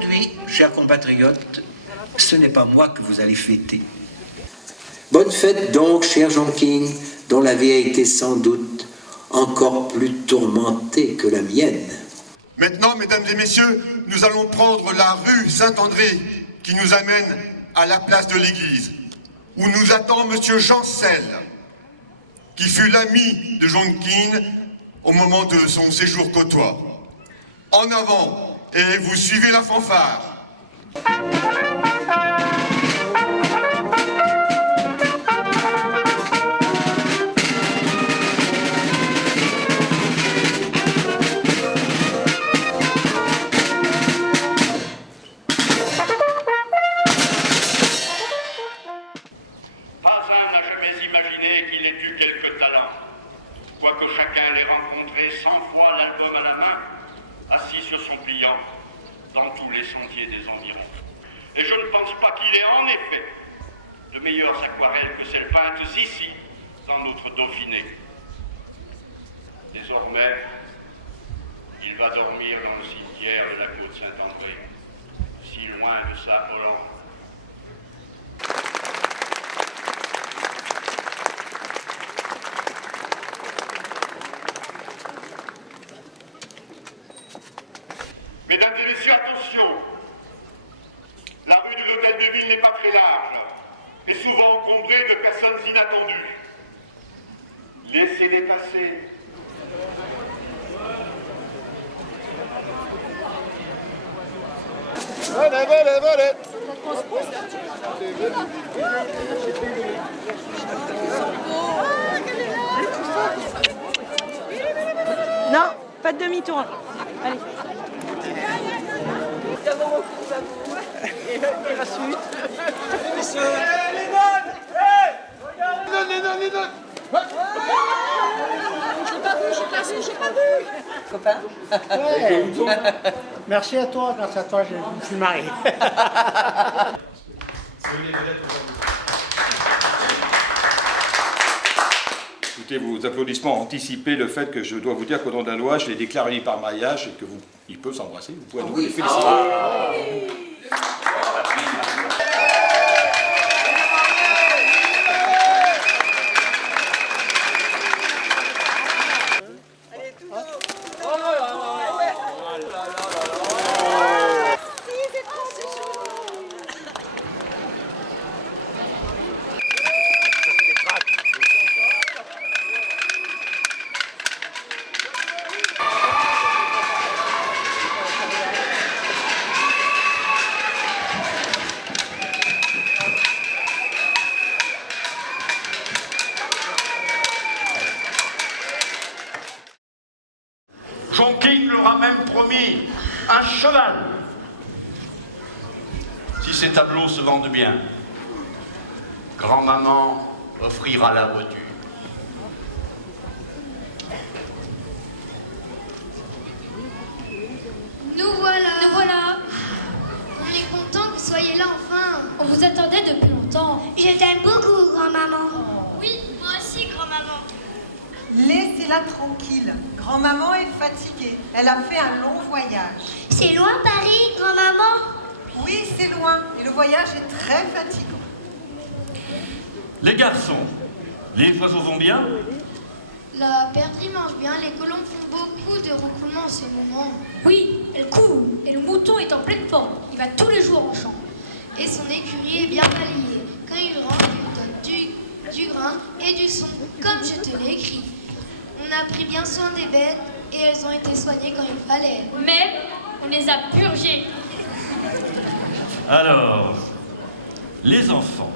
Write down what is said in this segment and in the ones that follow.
Aujourd'hui, chers compatriotes, ce n'est pas moi que vous allez fêter. Bonne fête donc, cher Jonquin, dont la vie a été sans doute encore plus tourmentée que la mienne. Maintenant, mesdames et messieurs, nous allons prendre la rue Saint-André qui nous amène à la place de l'église, où nous attend monsieur Jancel, qui fut l'ami de Jonquin au moment de son séjour côtois. En avant, et vous suivez la fanfare. Quoique chacun l'ait rencontré 100 fois l'album à la main, assis sur son pliant, dans tous les sentiers des environs. Et je ne pense pas qu'il ait en effet de meilleures aquarelles que celles peintes ici, dans notre Dauphiné. Désormais, il va dormir dans le cimetière de la Côte Saint-André, si loin de sa Hollande. Mesdames et messieurs, attention! La rue de l'Hôtel de Ville n'est pas très large et souvent encombrée de personnes inattendues. Laissez-les passer. Volez. Non, pas de demi-tour. Allez. Et la suite. Les notes. J'ai pas vu. Copain. Ouais. Merci à toi, grâce à toi, je me suis marié. Écoutez, vos applaudissements anticipent le fait que je dois vous dire qu'au nom de la loi, je l'ai déclaré par mariage et que ils peuvent s'embrasser. Vous pouvez donc les féliciter. Jonquin leur a même promis un cheval, si ces tableaux se vendent bien. Grand-maman offrira la voiture. Nous voilà. On est content que vous soyez là enfin. On vous attendait depuis longtemps. Je t'aime beaucoup, grand-maman. Oui, moi aussi, grand-maman. Laissez-la tranquille. Grand-maman est fatiguée. Elle a fait un long voyage. C'est loin Paris, grand-maman? Oui, c'est loin. Et le voyage est très fatigant. Les garçons, les oiseaux vont bien? La perdrix mange bien, les colombes font beaucoup de roucoulements en ce moment. Oui, elle court et le mouton est en pleine forme. Il va tous les jours en champ. Et son écurie est bien balayée. Quand il rentre, il donne du grain et du son, comme je te l'ai écrit. On a pris bien soin des bêtes et elles ont été soignées quand il fallait. Mais on les a purgées. Alors, les enfants,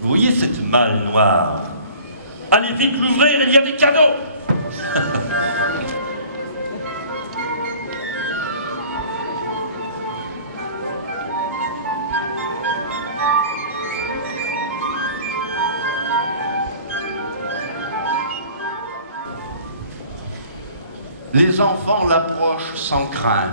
vous voyez cette malle noire? Allez vite l'ouvrir, il y a des cadeaux! Les enfants l'approchent sans crainte.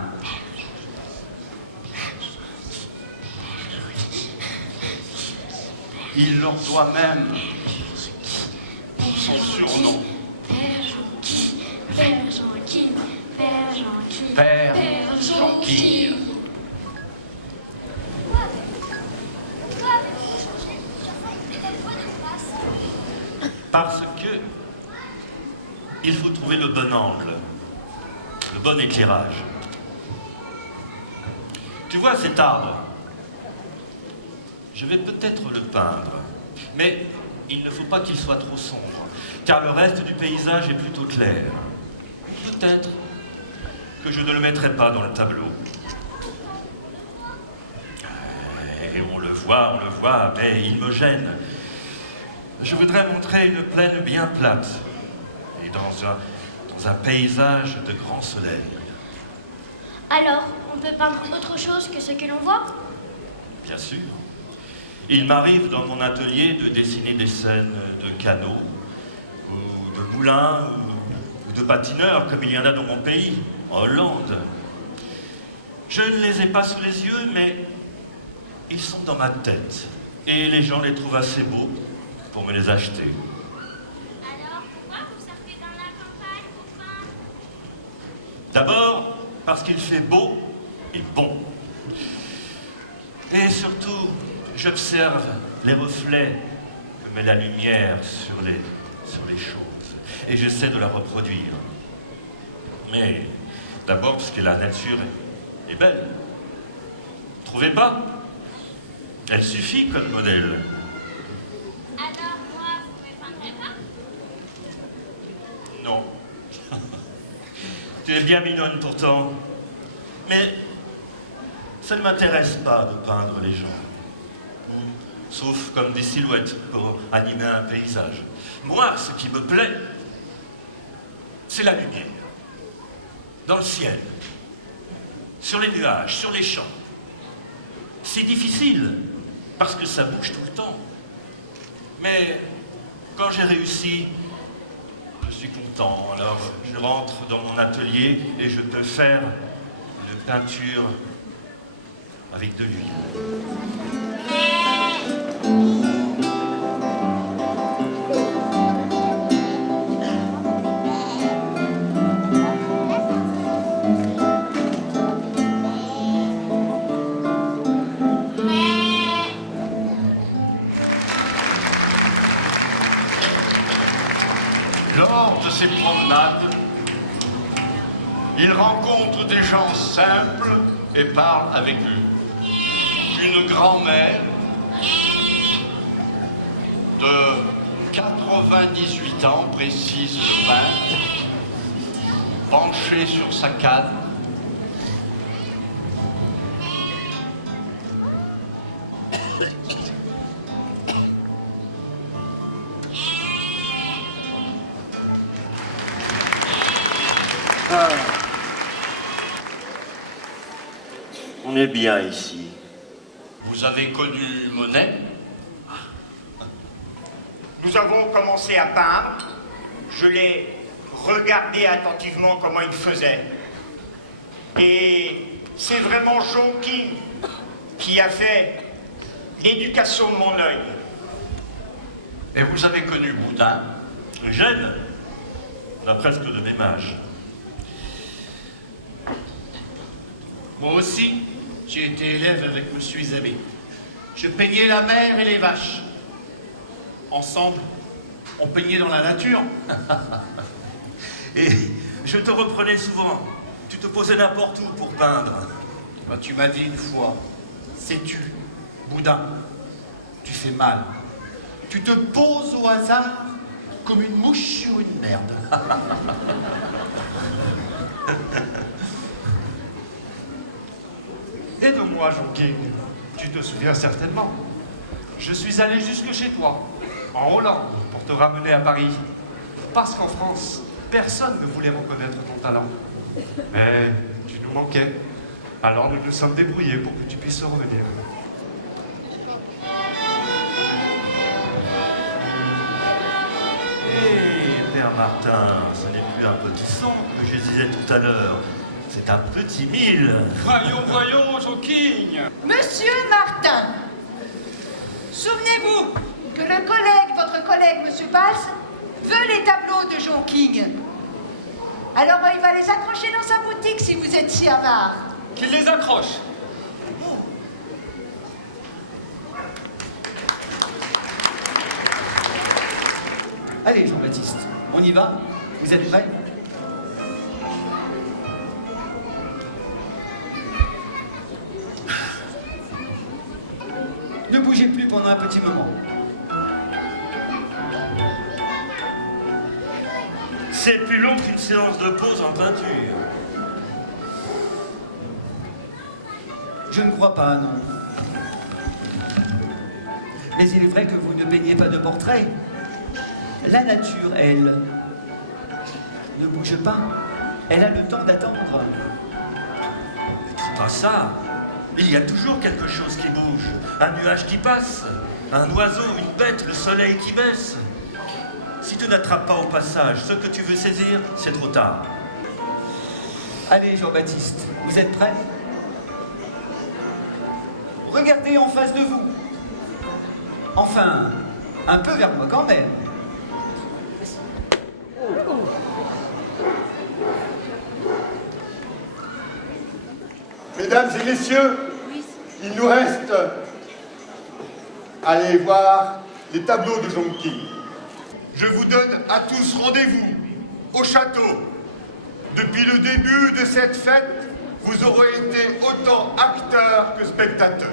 Il leur doit même son surnom. Père Jonquin, Père Jonquin, Père Père Jonquin. Parce que il faut trouver le bon angle, le bon éclairage. Tu vois cet arbre? Je vais peut-être le peindre, mais il ne faut pas qu'il soit trop sombre, car le reste du paysage est plutôt clair. Peut-être que je ne le mettrai pas dans le tableau. Et on le voit, mais il me gêne. Je voudrais montrer une plaine bien plate, et dans un paysage de grand soleil. Alors, on peut peindre autre chose que ce que l'on voit? Bien sûr. Il m'arrive dans mon atelier de dessiner des scènes de canaux, ou de moulins, ou de patineurs, comme il y en a dans mon pays, en Hollande. Je ne les ai pas sous les yeux, mais ils sont dans ma tête. Et les gens les trouvent assez beaux pour me les acheter. Alors, pourquoi vous sortez dans la campagne pour peindre? D'abord, parce qu'il fait beau et bon. Et surtout, j'observe les reflets que met la lumière sur les choses. Et j'essaie de la reproduire. Mais d'abord, parce que la nature est belle. Trouvez pas? Elle suffit comme modèle. Alors, moi, vous ne me peindrez pas? Non. Tu es bien mignonne pourtant. Mais ça ne m'intéresse pas de peindre les gens. Sauf comme des silhouettes pour animer un paysage. Moi, ce qui me plaît, c'est la lumière. Dans le ciel, sur les nuages, sur les champs. C'est difficile, parce que ça bouge tout le temps. Mais quand j'ai réussi, je suis content. Alors je rentre dans mon atelier et je peux faire une peinture avec de l'huile. Lors de ces promenades, il rencontre des gens simples et parle avec eux. Une grand-mère de 98 ans, précise le peintre, penchée sur sa canne. On est bien ici. Vous avez connu Monet? Nous avons commencé à peindre. Je l'ai regardé attentivement comment il faisait. Et c'est vraiment Jonquille qui a fait l'éducation de mon œil. Et vous avez connu Boudin? Jeune. On a presque le même âge. Moi aussi, j'ai été élève avec M. Isabé. Je peignais la mer et les vaches. Ensemble, on peignait dans la nature. Et je te reprenais souvent. Tu te posais n'importe où pour peindre. Quand tu m'as dit une fois, sais-tu, Boudin, tu fais mal. Tu te poses au hasard comme une mouche sur une merde. Et de moi, Jonquille, tu te souviens certainement. Je suis allé jusque chez toi, en Hollande, pour te ramener à Paris. Parce qu'en France, personne ne voulait reconnaître ton talent. Mais tu nous manquais. Alors nous nous sommes débrouillés pour que tu puisses revenir. Eh, Père Martin, ce n'est plus un petit son que je disais tout à l'heure. C'est un petit mille. Voyons, Jonquille. Monsieur Martin, souvenez-vous que votre collègue, Monsieur Valls, veut les tableaux de Jonquille. Alors il va les accrocher dans sa boutique si vous êtes si avare. Qu'il les accroche. Allez, Jean-Baptiste, on y va? Vous êtes prêts? Ne bougez plus pendant un petit moment. C'est plus long qu'une séance de pause en peinture. Je ne crois pas, non. Mais il est vrai que vous ne peignez pas de portrait. La nature, elle, ne bouge pas. Elle a le temps d'attendre. C'est pas ça. Il y a toujours quelque chose qui bouge. Un nuage qui passe, un oiseau, une bête, le soleil qui baisse. Si tu n'attrapes pas au passage ce que tu veux saisir, c'est trop tard. Allez, Jean-Baptiste, vous êtes prêts? Regardez en face de vous. Enfin, un peu vers moi quand même. Mesdames et messieurs, il nous reste à aller voir les tableaux de Jonquille. Je vous donne à tous rendez-vous au château. Depuis le début de cette fête, vous aurez été autant acteurs que spectateurs.